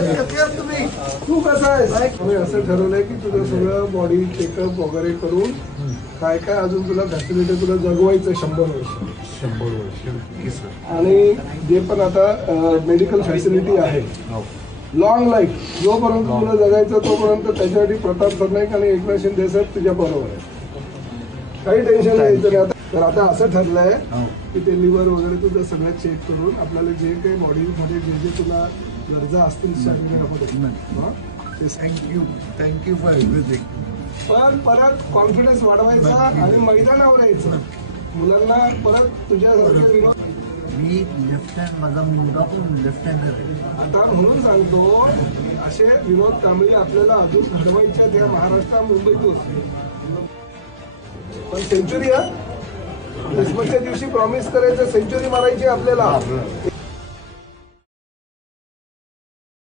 तुम्ही तू कसा आहेस? आम्ही असं ठरवलंय की तुझं सगळं बॉडी चेकअप वगैरे करून काय काय अजून तुला फॅसिलिटी तुला जगवायचं 100 वर्ष आणि जे पण आता मेडिकल फॅसिलिटी आहे लॉंग लाईफ जोपर्यंत तुला जगायचं तोपर्यंत त्याच्यासाठी प्रताप सरनाईक आणि एकनाथ शिंदे साहेब तुझ्या बरोबर आहे. काही टेन्शन नाही. तर आता असं ठरलंय की ते लिव्हर वगैरे तुझं सगळं चेक करून आपल्याला जे काही बॉडीमध्ये जे जे तुला गरजा असतील थँक्यू फॉर एव्हरीथिंग. पण परत कॉन्फिडन्स वाढवायचा आणि मैदानावर यायचं. मुलांना परत तुझ्यासारखे विनोद. मी लेफ्ट हँड, माझा मुलगा पण लेफ्ट हँडर आहे. आता म्हणून सांगतो असे विनोद कांबळे आपल्याला अजून घडवायच्या त्या महाराष्ट्र मुंबईतून. पण सेंचुरी क्रिसमसच्या दिवशी प्रॉमिस करायचं सेंचुरी मारायची आपल्याला.